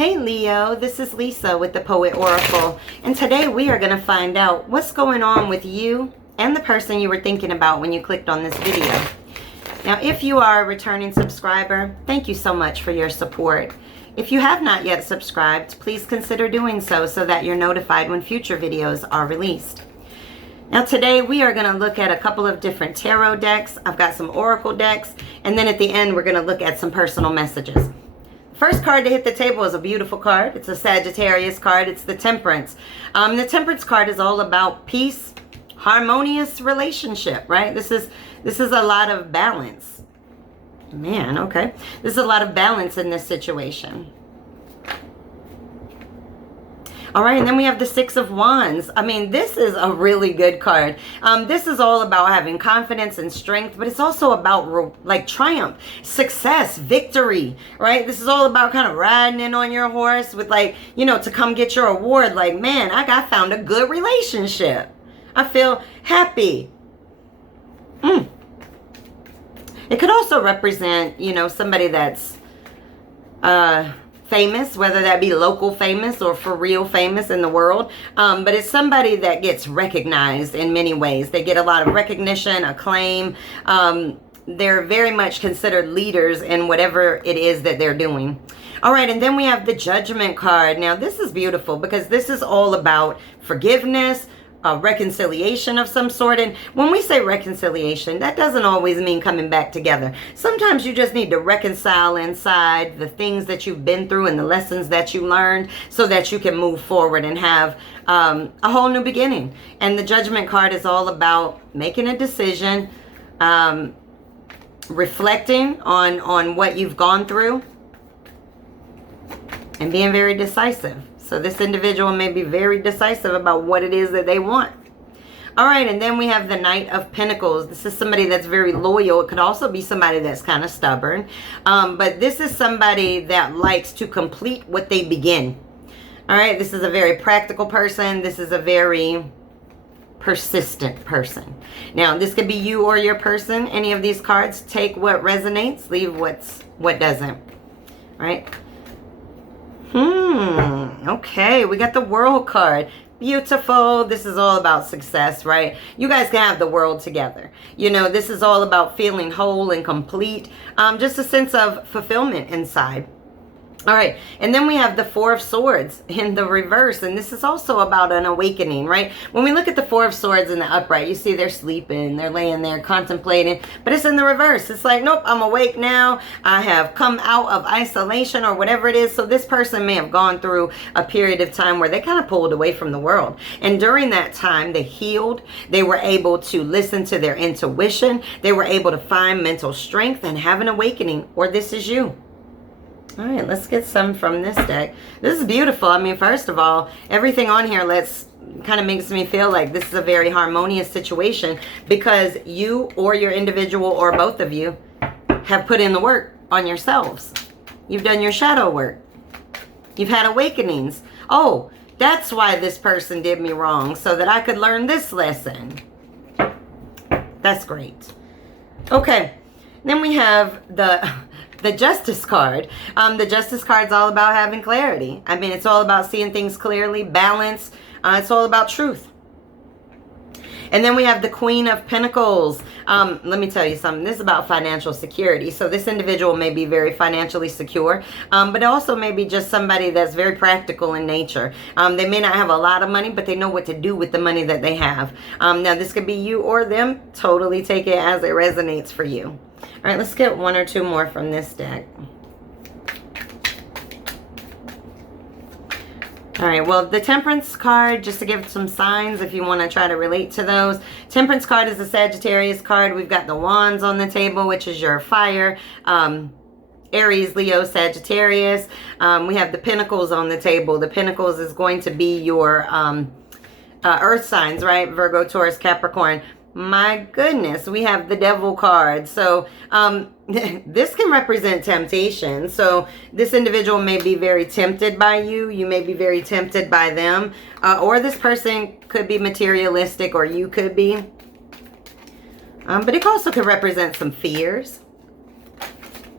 Hey Leo, this is Lisa with the Poet Oracle, and today we are going to find out what's going on with you and the person you were thinking about when you clicked on this video. Now, if you are a returning subscriber, thank you so much for your support. If you have not yet subscribed, please consider doing so that you're notified when future videos are released. Now today we are going to look at a couple of different tarot decks. I've got some oracle decks, and then at the end we're going to look at some personal messages. First card to hit the table is a beautiful card. It's a Sagittarius card. It's the Temperance. The Temperance card is all about peace, harmonious relationship, right? This is a lot of balance. Man, okay. There's a lot of balance in this situation. All right, and then we have the Six of Wands. I mean, this is a really good card. This is all about having confidence and strength, but it's also about like triumph, success, victory, right? This is all about kind of riding in on your horse with, like, you know, to come get your award. Like, man, I found a good relationship. I feel happy. It could also represent, you know, somebody that's famous, whether that be local famous or for real famous in the world. But it's somebody that gets recognized in many ways. They get a lot of recognition, acclaim. They're very much considered leaders in whatever it is that they're doing. All right, and then we have the Judgment card. Now, this is beautiful because this is all about forgiveness, reconciliation of some sort. And when we say reconciliation, that doesn't always mean coming back together. Sometimes you just need to reconcile inside the things that you've been through and the lessons that you learned so that you can move forward and have a whole new beginning. And the Judgment card is all about making a decision, reflecting on what you've gone through, and being very decisive. So this individual may be very decisive about what it is that they want. All right, and then we have the Knight of Pentacles. This is somebody that's very loyal. It could also be somebody that's kind of stubborn. But this is somebody that likes to complete what they begin. All right, this is a very practical person. This is a very persistent person. Now, this could be you or your person. Any of these cards, take what resonates, leave what doesn't. All right. Okay, we got the World card. Beautiful. This is all about success, right? You guys can have the world together. You know, this is all about feeling whole and complete. Just a sense of fulfillment inside. All right, and then we have the Four of Swords in the reverse, and this is also about an awakening, right? When we look at the Four of Swords in the upright, you see they're sleeping, they're laying there contemplating, but it's in the reverse. It's like, nope, I'm awake now. I have come out of isolation or whatever it is. So this person may have gone through a period of time where they kind of pulled away from the world. And during that time, they healed. They were able to listen to their intuition. They were able to find mental strength and have an awakening, or this is you. All right, let's get some from this deck. This is beautiful. I mean, first of all, everything on here kind of makes me feel like this is a very harmonious situation because you or your individual or both of you have put in the work on yourselves. You've done your shadow work. You've had awakenings. Oh, that's why this person did me wrong, so that I could learn this lesson. That's great. Okay, then we have the Justice card. The Justice card is all about having clarity. I mean, it's all about seeing things clearly, balance. It's all about truth. And then we have the Queen of Pentacles. Let me tell you something. This is about financial security. So this individual may be very financially secure, but it also may be just somebody that's very practical in nature. They may not have a lot of money, but they know what to do with the money that they have. Now, this could be you or them. Totally take it as it resonates for you. All right, let's get one or two more from this deck. All right, well, the Temperance card, just to give some signs if you want to try to relate to those. Temperance card is a Sagittarius card. We've got the Wands on the table, which is your fire. Aries, Leo, Sagittarius. We have the Pentacles on the table. The Pentacles is going to be your earth signs, right? Virgo, Taurus, Capricorn. My goodness, we have the Devil card. So this can represent temptation. So this individual may be very tempted by you. You may be very tempted by them. Or this person could be materialistic, or you could be. But it also could represent some fears.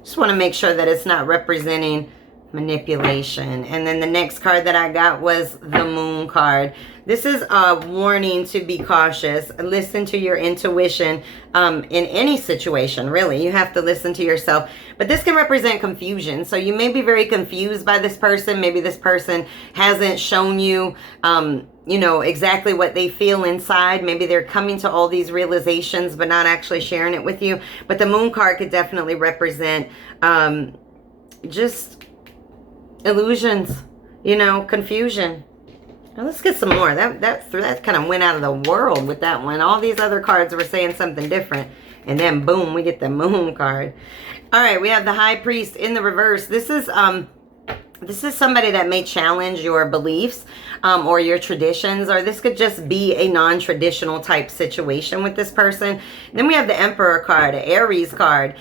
Just want to make sure that it's not representing manipulation. And then the next card that I got was the Moon card. This is a warning to be cautious. Listen to your intuition in any situation, really. You have to listen to yourself. But this can represent confusion. So you may be very confused by this person. Maybe this person hasn't shown you, you know, exactly what they feel inside. Maybe they're coming to all these realizations but not actually sharing it with you. But the Moon card could definitely represent just illusions, you know, confusion. Now let's get some more. That kind of went out of the world with that one. All these other cards were saying something different. And then boom, we get the Moon card. All right, we have the High Priest in the reverse. This is somebody that may challenge your beliefs or your traditions, or this could just be a non-traditional type situation with this person. Then we have the Emperor card, the Aries card.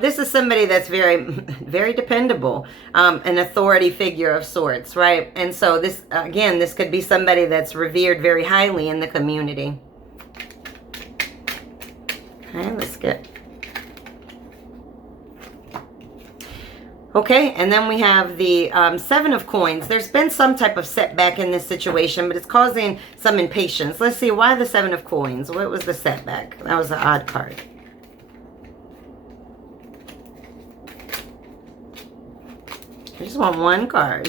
This is somebody that's very, very dependable, an authority figure of sorts, right? And so this, again, this could be somebody that's revered very highly in the community. Okay, let's get... Okay, and then we have the Seven of Coins. There's been some type of setback in this situation, but it's causing some impatience. Let's see, why the Seven of Coins? What was the setback? That was an odd card. I just want one card.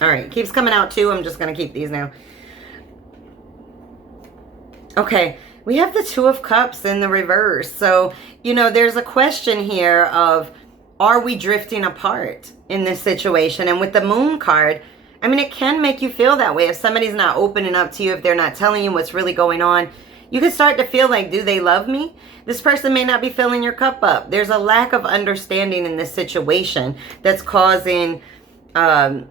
All right, keeps coming out too. I'm just going to keep these now. Okay. We have the Two of Cups in the reverse. So, you know, there's a question here of, are we drifting apart in this situation? And with the Moon card, I mean, it can make you feel that way. If somebody's not opening up to you, if they're not telling you what's really going on, you can start to feel like, do they love me? This person may not be filling your cup up. There's a lack of understanding in this situation that's causing a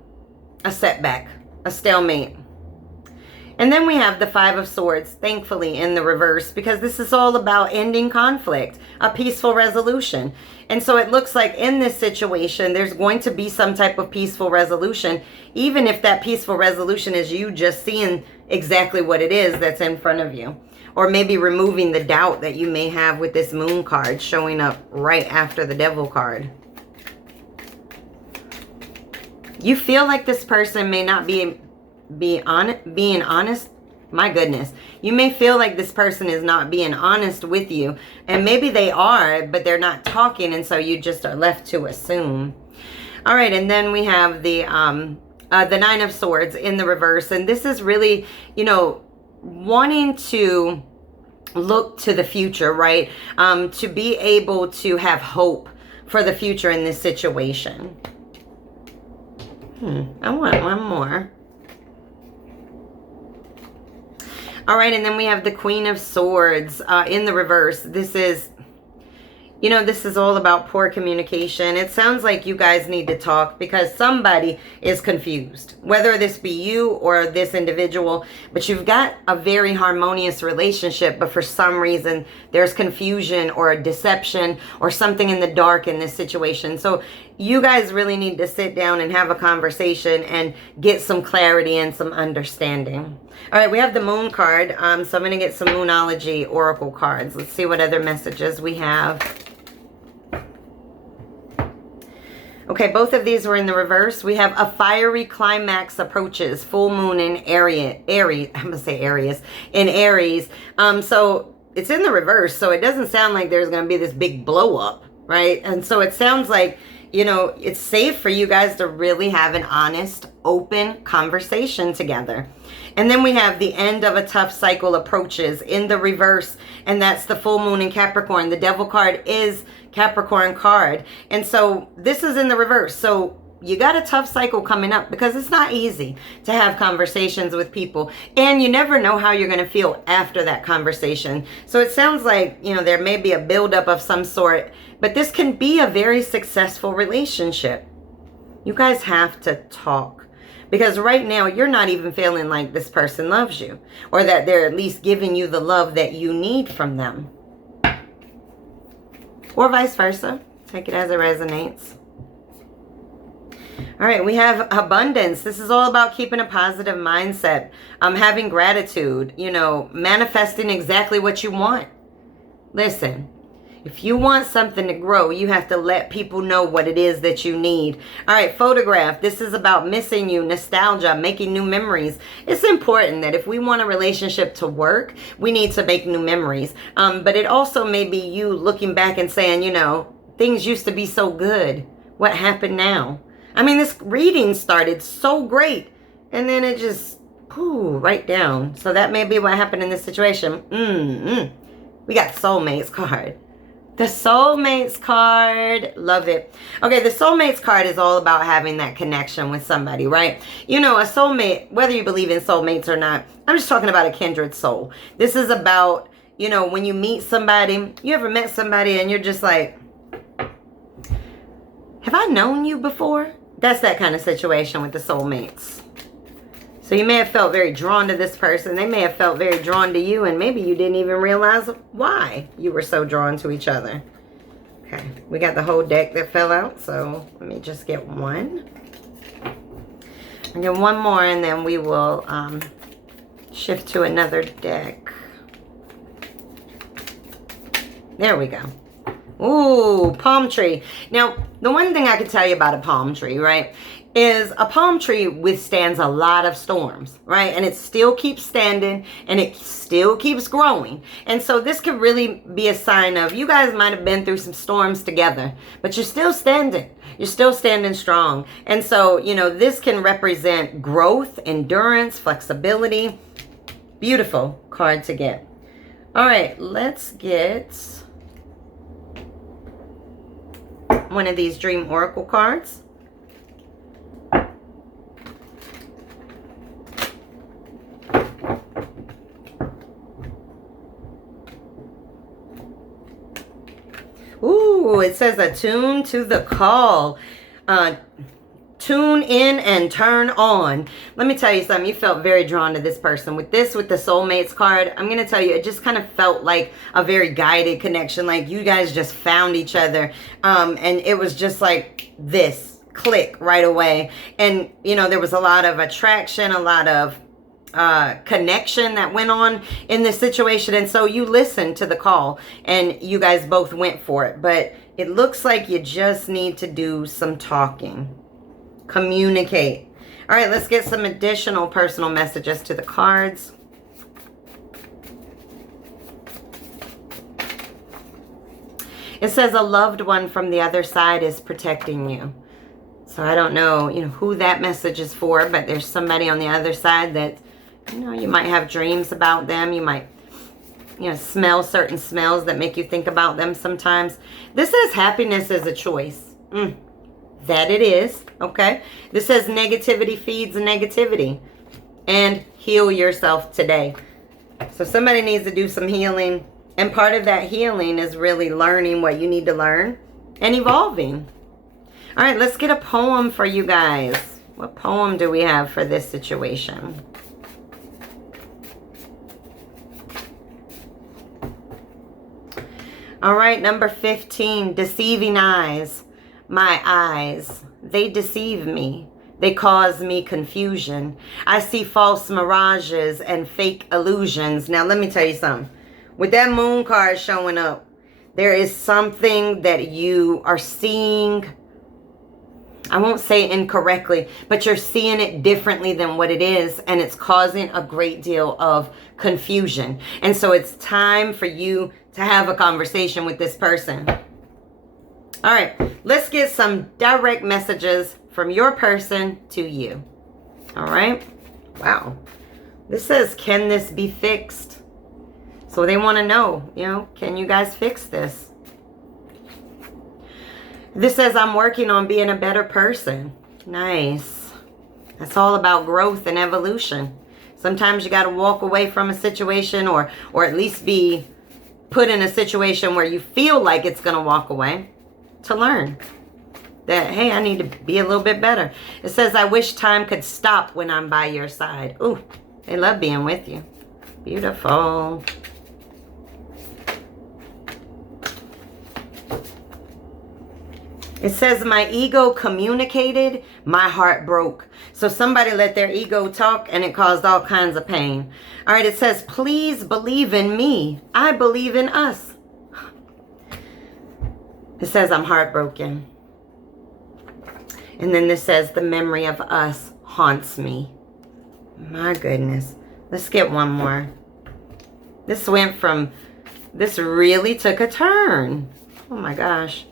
setback, a stalemate. And then we have the Five of Swords, thankfully, in the reverse, because this is all about ending conflict, a peaceful resolution. And so it looks like in this situation, there's going to be some type of peaceful resolution, even if that peaceful resolution is you just seeing exactly what it is that's in front of you. Or maybe removing the doubt that you may have with this Moon card showing up right after the Devil card. You feel like this person may not being honest. My goodness, you may feel like this person is not being honest with you, and maybe they are, but they're not talking, and so you just are left to assume. All right, and then we have the Nine of Swords in the reverse, and this is really, you know, wanting to look to the future, right? To be able to have hope for the future in this situation. I want one more. All right, and then we have the Queen of Swords in the reverse. This is, you know, this is all about poor communication. It sounds like you guys need to talk because somebody is confused, whether this be you or this individual, but you've got a very harmonious relationship, but for some reason there's confusion or a deception or something in the dark in this situation. So you guys really need to sit down and have a conversation and get some clarity and some understanding. All right, we have the Moon card. So I'm going to get some Moonology Oracle cards. Let's see what other messages we have. Okay, both of these were in the reverse. We have a fiery climax approaches, full moon in Aries. I'm going to say Aries. In Aries. So it's in the reverse, so it doesn't sound like there's going to be this big blow up, right? And so it sounds like, you know, it's safe for you guys to really have an honest, open conversation together. And then we have the end of a tough cycle approaches in the reverse, and that's the full moon in Capricorn. The Devil card is Capricorn card. And so this is in the reverse. So you got a tough cycle coming up because it's not easy to have conversations with people, and you never know how you're going to feel after that conversation. So it sounds like, you know, there may be a buildup of some sort, but this can be a very successful relationship. You guys have to talk, because right now you're not even feeling like this person loves you, or that they're at least giving you the love that you need from them, or vice versa. Take it as it resonates. All right, we have abundance. This is all about keeping a positive mindset, having gratitude, you know, manifesting exactly what you want. Listen, If you want something to grow, you have to let people know what it is that you need. All right, photograph. This is about missing you, nostalgia, making new memories. It's important that if we want a relationship to work, we need to make new memories. But it also may be you looking back and saying, you know, things used to be so good. What happened now? I mean, this reading started so great, and then it just, right down. So that may be what happened in this situation. We got soulmates card. The soulmates card, love it. Okay, the soulmates card is all about having that connection with somebody, right? You know, a soulmate, whether you believe in soulmates or not, I'm just talking about a kindred soul. This is about, you know, when you meet somebody, you ever met somebody and you're just like, have I known you before? That's that kind of situation with the soulmates. So you may have felt very drawn to this person. They may have felt very drawn to you, and maybe you didn't even realize why you were so drawn to each other. Okay, we got the whole deck that fell out, so let me just get one. And get one more, and then we will shift to another deck. There we go. Ooh, palm tree. Now, the one thing I can tell you about a palm tree, right, is a palm tree withstands a lot of storms, right? And it still keeps standing, and it still keeps growing. And so this could really be a sign of you guys might have been through some storms together, but you're still standing. You're still standing strong. And so, you know, this can represent growth, endurance, flexibility. Beautiful card to get. All right, let's get one of these Dream Oracle cards. Ooh, it says attune to the call. Tune in and turn on. Let me tell you something. You felt very drawn to this person. With the soulmates card, I'm going to tell you, it just kind of felt like a very guided connection. Like you guys just found each other. And it was just like this click right away. And, you know, there was a lot of attraction, a lot of connection that went on in this situation. And so you listened to the call and you guys both went for it. But it looks like you just need to do some talking. Communicate. All right, let's get some additional personal messages to the cards. It says a loved one from the other side is protecting you. So I don't know, you know, who that message is for, but there's somebody on the other side that, you know, you might have dreams about them. You might, you know, smell certain smells that make you think about them sometimes. This says happiness is a choice. That it is, okay? This says negativity feeds negativity. And heal yourself today. So somebody needs to do some healing. And part of that healing is really learning what you need to learn and evolving. All right, let's get a poem for you guys. What poem do we have for this situation? All right, number 15, deceiving eyes. My eyes, they deceive me. They cause me confusion. I see false mirages and fake illusions. Now, let me tell you something. With that moon card showing up, there is something that you are seeing. I won't say incorrectly, but you're seeing it differently than what it is, and it's causing a great deal of confusion. And so it's time for you to have a conversation with this person. All right, let's get some direct messages from your person to you. All right. Wow. This says, can this be fixed? So they want to know, you know, can you guys fix this? This says, I'm working on being a better person. Nice. That's all about growth and evolution. Sometimes you got to walk away from a situation or at least be put in a situation where you feel like it's going to walk away. To learn that, hey, I need to be a little bit better. It says, I wish time could stop when I'm by your side. Ooh, they love being with you. Beautiful. It says, my ego communicated, my heart broke. So somebody let their ego talk and it caused all kinds of pain. All right, it says, please believe in me. I believe in us. It says, I'm heartbroken. And then this says, the memory of us haunts me. My goodness. Let's get one more. This really took a turn. Oh my gosh.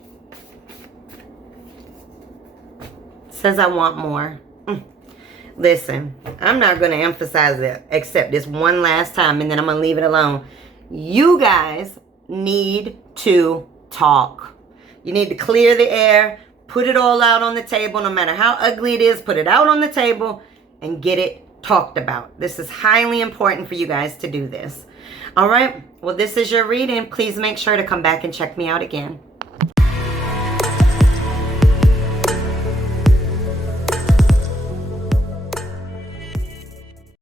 It says, I want more. Listen, I'm not going to emphasize it except this one last time, and then I'm going to leave it alone. You guys need to talk. You need to clear the air, put it all out on the table, no matter how ugly it is, put it out on the table and get it talked about. This is highly important for you guys to do this. All right, well, this is your reading. Please make sure to come back and check me out again.